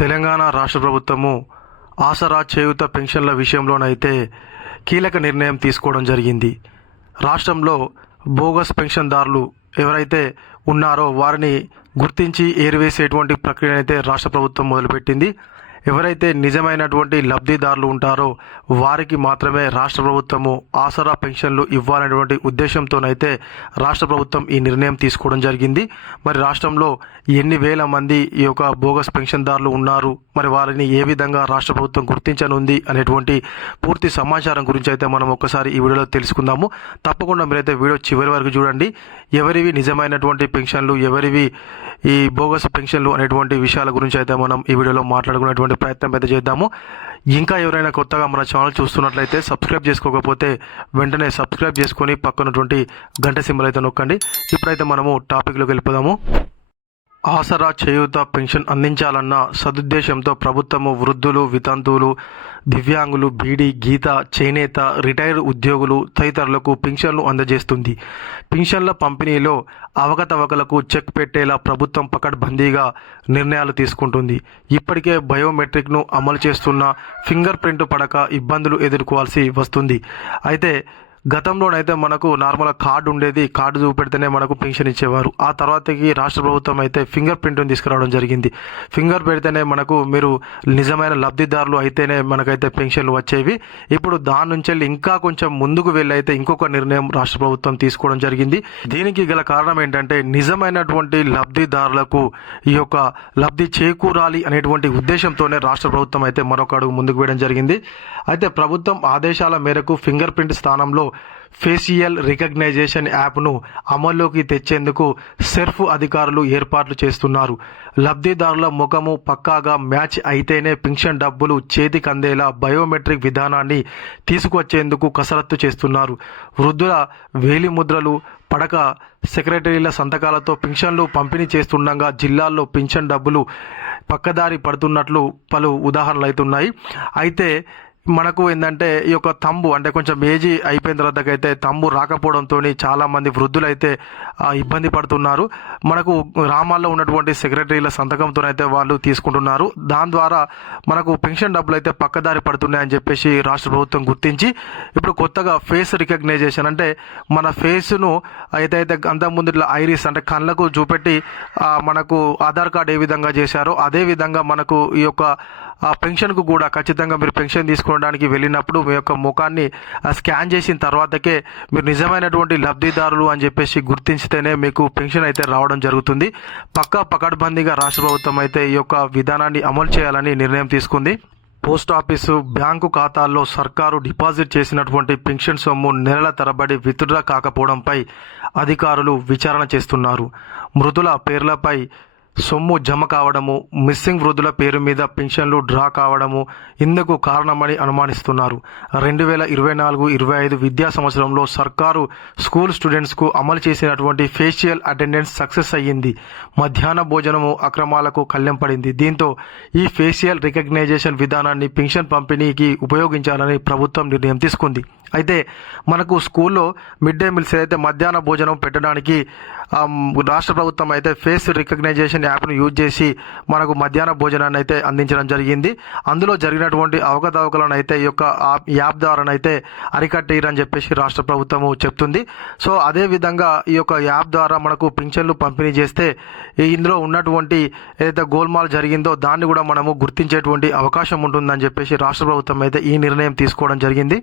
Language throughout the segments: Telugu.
తెలంగాణ రాష్ట్ర ప్రభుత్వము ఆసరా చేయూత పెన్షన్ల విషయంలోనైతే కీలక నిర్ణయం తీసుకోవడం జరిగింది. రాష్ట్రంలో బోగస్ పెన్షన్దారులు ఎవరైతే ఉన్నారో వారిని గుర్తించి ఏరివేసేటువంటి ప్రక్రియను అయితే రాష్ట్ర ప్రభుత్వం మొదలుపెట్టింది. ఎవరైతే నిజమైనటువంటి లబ్ధిదారులు ఉంటారో వారికి మాత్రమే రాష్ట్ర ప్రభుత్వము ఆసరా పెన్షన్లు ఇవ్వాలనేటువంటి ఉద్దేశంతోనైతే రాష్ట్ర ప్రభుత్వం ఈ నిర్ణయం తీసుకోవడం జరిగింది. మరి రాష్ట్రంలో ఎన్ని వేల మంది ఈ యొక్క బోగస్ పెన్షన్దారులు ఉన్నారు, మరి వారిని ఏ విధంగా రాష్ట్ర ప్రభుత్వం గుర్తించనుంది అనేటువంటి పూర్తి సమాచారం గురించి అయితే మనం ఒక్కసారి ఈ వీడియోలో తెలుసుకుందాము. తప్పకుండా మీరైతే వీడియో చివరి వరకు చూడండి. ఎవరివి నిజమైనటువంటి పెన్షన్లు, ఎవరివి ఈ బోగస్ పెన్షన్లు అనేటువంటి విషయాల గురించి అయితే మనం ఈ వీడియోలో మాట్లాడుకునేటువంటి ప్రయత్నం అయితే చేద్దాము. ఇంకా ఎవరైనా కొత్తగా మన ఛానల్ చూస్తున్నట్లయితే సబ్స్క్రైబ్ చేసుకోకపోతే వెంటనే సబ్స్క్రైబ్ చేసుకొని పక్కనటువంటి గంట సింబల్ అయితే నొక్కండి. ఇప్పుడైతే మనము టాపిక్లోకి వెళ్ళిపోదాము. ఆసరా చేయూత పెన్షన్ అందించాలన్న సదుద్దేశంతో ప్రభుత్వము వృద్ధులు, వితంతువులు, దివ్యాంగులు, బీడీ, గీత, చేనేత, రిటైర్డ్ ఉద్యోగులు తదితరులకు పింఛన్లు అందజేస్తుంది. పింఛన్ల పంపిణీలో అవకతవకలకు చెక్ పెట్టేలా ప్రభుత్వం పకడ్బందీగా నిర్ణయాలు తీసుకుంటుంది. ఇప్పటికే బయోమెట్రిక్ను అమలు చేస్తున్న ఫింగర్ ప్రింట్ పడక ఇబ్బందులు ఎదుర్కోవాల్సి వస్తుంది. అయితే గతంలోనైతే మనకు నార్మల్ కార్డు ఉండేది, కార్డు చూపెడితేనే మనకు పెన్షన్ ఇచ్చేవారు. ఆ తర్వాతకి రాష్ట్ర ప్రభుత్వం అయితే ఫింగర్ ప్రింట్ని తీసుకురావడం జరిగింది. ఫింగర్ పెడితేనే మనకు మీరు నిజమైన లబ్ధిదారులు అయితేనే మనకైతే పెన్షన్లు వచ్చేవి. ఇప్పుడు దాని నుంచి ఇంకా కొంచెం ముందుకు వెళ్ళి అయితే ఇంకొక నిర్ణయం రాష్ట్ర ప్రభుత్వం తీసుకోవడం జరిగింది. దీనికి గల కారణం ఏంటంటే నిజమైనటువంటి లబ్ధిదారులకు ఈ యొక్క లబ్ధి చేకూరాలి అనేటువంటి ఉద్దేశంతోనే రాష్ట్ర ప్రభుత్వం అయితే మరొక అడుగు ముందుకు వేయడం జరిగింది. అయితే ప్రభుత్వం ఆదేశాల మేరకు ఫింగర్ ప్రింట్ స్థానంలో ఫేషియల్ రికగ్నైజేషన్ యాప్ను అమల్లోకి తెచ్చేందుకు సెర్ఫ్ అధికారులు ఏర్పాట్లు చేస్తున్నారు. లబ్ధిదారుల ముఖము పక్కాగా మ్యాచ్ అయితేనే పెన్షన్ డబ్బులు చేతికి అందేలా బయోమెట్రిక్ విధానాన్ని తీసుకొచ్చేందుకు కసరత్తు చేస్తున్నారు. వృద్ధుల వేలిముద్రలు పడక సెక్రటరీల సంతకాలతో పెన్షన్లు పంపిణీ చేస్తుండగా జిల్లాల్లో పెన్షన్ డబ్బులు పక్కదారి పడుతున్నట్లు పలు ఉదాహరణలు అవుతున్నాయి. అయితే మనకు ఏంటంటే ఈ యొక్క తంబు అంటే కొంచెం ఏజీ అయిపోయిన తర్వాతకైతే తంబు రాకపోవడంతో చాలామంది వృద్ధులైతే ఇబ్బంది పడుతున్నారు. మనకు గ్రామాల్లో ఉన్నటువంటి సెక్రటరీల సంతకంతోనైతే వాళ్ళు తీసుకుంటున్నారు. దాని ద్వారా మనకు పెన్షన్ డబ్బులు అయితే పక్కదారి పడుతున్నాయని చెప్పేసి రాష్ట్ర ప్రభుత్వం గుర్తించి ఇప్పుడు కొత్తగా ఫేస్ రికగ్నైజేషన్ అంటే మన ఫేస్ను అయితే అంతకుముందు ఇట్లా ఐరిస్ అంటే కళ్ళకు చూపెట్టి మనకు ఆధార్ కార్డు ఏ విధంగా చేశారో అదే విధంగా మనకు ఈ యొక్క పెన్షన్కు కూడా ఖచ్చితంగా మీరు పెన్షన్ తీసుకోవడానికి వెళ్ళినప్పుడు మీ యొక్క ముఖాన్ని స్కాన్ చేసిన తర్వాతకే మీరు నిజమైనటువంటి లబ్ధిదారులు అని చెప్పేసి గుర్తించితేనే మీకు పెన్షన్ అయితే రావడం జరుగుతుంది. పకడ్బందీగా రాష్ట్ర ప్రభుత్వం అయితే ఈ యొక్క విధానాన్ని అమలు చేయాలని నిర్ణయం తీసుకుంది. పోస్ట్ ఆఫీసు, బ్యాంకు ఖాతాల్లో సర్కారు డిపాజిట్ చేసినటువంటి పెన్షన్ సొమ్ము నెలల తరబడి విత్డ్రా కాకపోవడంపై అధికారులు విచారణ చేస్తున్నారు. మృతుల పేర్లపై సొమ్ము జమ కావడము, మిస్సింగ్ వృద్ధుల పేరు మీద పెన్షన్లు డ్రా కావడము ఇందుకు కారణమని అనుమానిస్తున్నారు. 2024-25 విద్యా సంవత్సరంలో సర్కారు స్కూల్ స్టూడెంట్స్కు అమలు చేసినటువంటి ఫేషియల్ అటెండెన్స్ సక్సెస్ అయ్యింది. మధ్యాహ్న భోజనము అక్రమాలకు కళ్ళెం పడింది. దీంతో ఈ ఫేషియల్ రికగ్నైజేషన్ విధానాన్ని పెన్షన్ పంపిణీకి ఉపయోగించాలని ప్రభుత్వం నిర్ణయం తీసుకుంది. అయితే మనకు స్కూల్లో మిడ్ డే మీల్స్ అయితే మధ్యాహ్న భోజనం పెట్టడానికి రాష్ట్ర ప్రభుత్వం అయితే ఫేస్ రికగ్నైజేషన్ యాప్ను యూజ్ చేసి మనకు మధ్యాహ్న భోజనాన్ని అయితే అందించడం జరిగింది. అందులో జరిగినటువంటి అవకతవకలను అయితే ఈ యొక్క యాప్ ద్వారానైతే అరికట్టేయరని చెప్పేసి రాష్ట్ర ప్రభుత్వము చెప్తుంది. సో అదే విధంగా ఈ యొక్క యాప్ ద్వారా మనకు పింఛన్లు పంపిణీ చేస్తే ఇందులో ఉన్నటువంటి ఏదైతే గోల్మాల్ జరిగిందో దాన్ని కూడా మనము గుర్తించేటువంటి అవకాశం ఉంటుందని చెప్పేసి రాష్ట్ర ప్రభుత్వం అయితే ఈ నిర్ణయం తీసుకోవడం జరిగింది.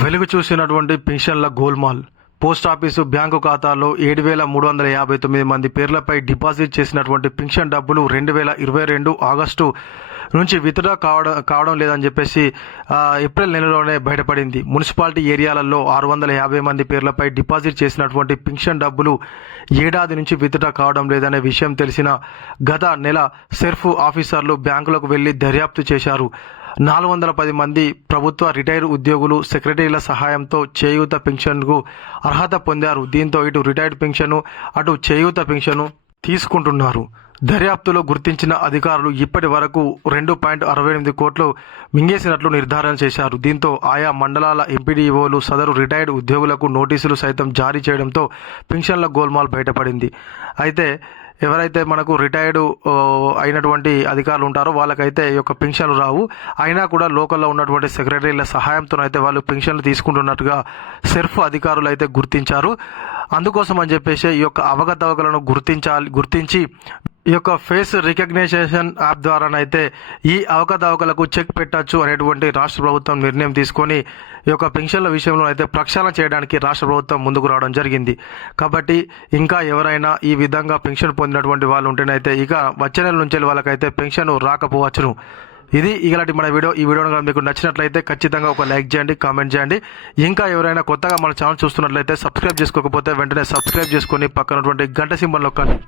వెలుగు చూసినటువంటి పెన్షన్ల గోల్మాల్. పోస్ట్ ఆఫీసు, బ్యాంకు ఖాతాలో 7,359 మంది పేర్లపై డిపాజిట్ చేసినటువంటి పెన్షన్ డబ్బులు 2022 ఆగస్టు నుంచి విత్డ్రా కావడం లేదని చెప్పేసి ఏప్రిల్ నెలలోనే బయటపడింది. మున్సిపాలిటీ ఏరియాలలో 650 మంది పేర్లపై డిపాజిట్ చేసినటువంటి పెన్షన్ డబ్బులు ఏడాది నుంచి విత్డ్రా కావడం లేదనే విషయం తెలిసిన గత నెల సెర్ఫ్ ఆఫీసర్లు బ్యాంకులకు వెళ్లి దర్యాప్తు చేశారు. 410 మంది ప్రభుత్వ రిటైర్డ్ ఉద్యోగులు సెక్రటరీల సహాయంతో చేయూత పెన్షన్కు అర్హత పొందారు. దీంతో ఇటు రిటైర్డ్ పెన్షన్, అటు చేయూత పెన్షన్ తీసుకుంటున్నారు. దర్యాప్తులో గుర్తించిన అధికారులు ఇప్పటి వరకు 2.68 కోట్లు మింగేసినట్లు నిర్ధారణ చేశారు. దీంతో ఆయా మండలాల ఎంపీడీఓలు సదరు రిటైర్డ్ ఉద్యోగులకు నోటీసులు సైతం జారీ చేయడంతో పెన్షన్ల గోల్మాల్ బయటపడింది. అయితే ఎవరైతే మనకు రిటైర్డ్ అయినటువంటి అధికారులు ఉంటారో వాళ్ళకైతే ఈ యొక్క పెన్షన్లు రావు. అయినా కూడా లోకల్లో ఉన్నటువంటి సెక్రటరీల సహాయంతో అయితే వాళ్ళు పెన్షన్లు తీసుకుంటున్నట్టుగా సెర్ఫ్ అధికారులు అయితే గుర్తించారు. అందుకోసం అని చెప్పేసి ఈ యొక్క అవకతవకలను గుర్తించి ఈ యొక్క ఫేస్ రికగ్నైజేషన్ యాప్ ద్వారానైతే ఈ అవకతవకలకు చెక్ పెట్టచ్చు అనేటువంటి రాష్ట్ర ప్రభుత్వం నిర్ణయం తీసుకొని ఈ యొక్క పెన్షన్ల విషయంలో అయితే ప్రక్షాళన చేయడానికి రాష్ట్ర ప్రభుత్వం ముందుకు రావడం జరిగింది. కాబట్టి ఇంకా ఎవరైనా ఈ విధంగా పెన్షన్ పొందినటువంటి వాళ్ళు ఉంటేనైతే ఇక వచ్చే నెల నుంచి వాళ్ళకైతే పెన్షన్ రాకపోవచ్చును. ఇది ఇలాంటి మన వీడియో. ఈ వీడియో మీకు నచ్చినట్లయితే ఖచ్చితంగా ఒక లైక్ చేయండి, కామెంట్ చేయండి. ఇంకా ఎవరైనా కొత్తగా మన ఛానల్ చూస్తున్నట్లయితే సబ్స్క్రైబ్ చేసుకోకపోతే వెంటనే సబ్స్క్రైబ్ చేసుకొని పక్కనటువంటి గంట సింబల్ నొక్కండి.